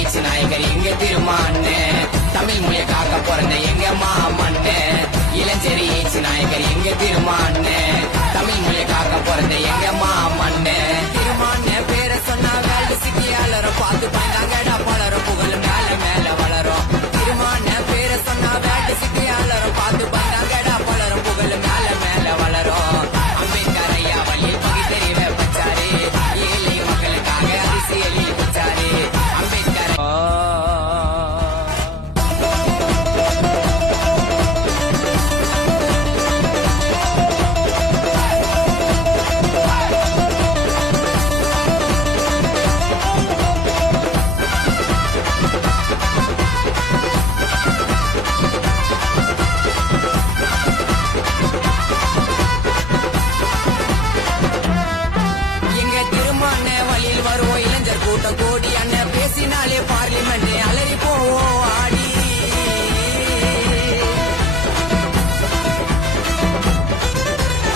ஏச்சு நாயகர் எங்க திருமான்னு தமிழ் மொழிய காக்க பிறந்த எங்க மாமண்ணு இளஞ்சேரி ஏச்சு நாயகர் எங்க திருமான்னு தமிழ் மொழிய காக்க பிறந்த எங்க மாமண்ணு திருமான்னு பேரை சொன்னா வேல்டு சிக்கியாளரும் பார்த்து பயந்தாங்கடா பலரும் புகழ் மேல மேல வளரும் திருமான்னு பேரை சொன்னா வேல்டு சிக்கியாளரும் பார்த்து பயந்தாங்கடா பலரும் புகழ் மேல மேல வளரும் அம்பேத்கர் ஐயா வழியில் பகுத்தறிவை பச்சாரு ஏழை மக்களுக்காக அரசியலில் பச்சாரு அம்பேத்கர் கூட்டம் கோடி அண்ணன் பேசினாலே பார்லிமெண்ட் அலறி போவோம் ஆடி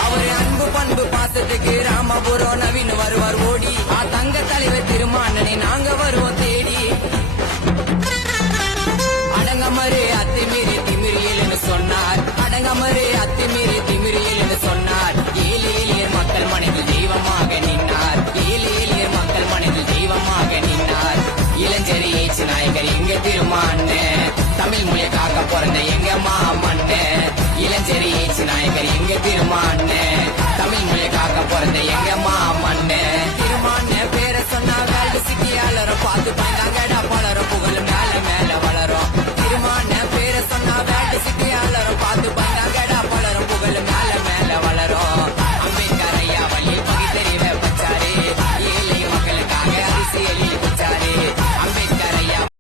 அவரு அன்பு பண்பு பாசத்துக்கு ராமபுரம் நவீன் வருவார் ஓடி தங்க தலைவர் திருமானனை நாங்க வருவோம் தேடி அடங்கமரு அத்துமீறி திமிரியல்னு சொன்னார் அடங்கமரு அத்துமீறி திமிரியல்னு சொன்னார் ஏழு ஏழியர் மக்கள் மனதில் தெய்வமாக நின்றார் ஏழு ஏழியர் மக்கள் மனதில் தெய்வமாக நின்றார் இளஞ்சேரி ஏச்சு நாயகர் எங்க திருமான்னு தமிழ் மொழிய காக்க பிறந்த எங்க மாமண்ணு இளஞ்சேரி ஏச்சு நாயகர் எங்க திருமான்னு தமிழ் மொழிய காக்க பிறந்த எங்க மாமண்ணு திருமான்னு பேரை சொன்னா வேல்டு சிக்கியாளரும் பார்த்து பயந்தாங்கடா பலரும் புகழ்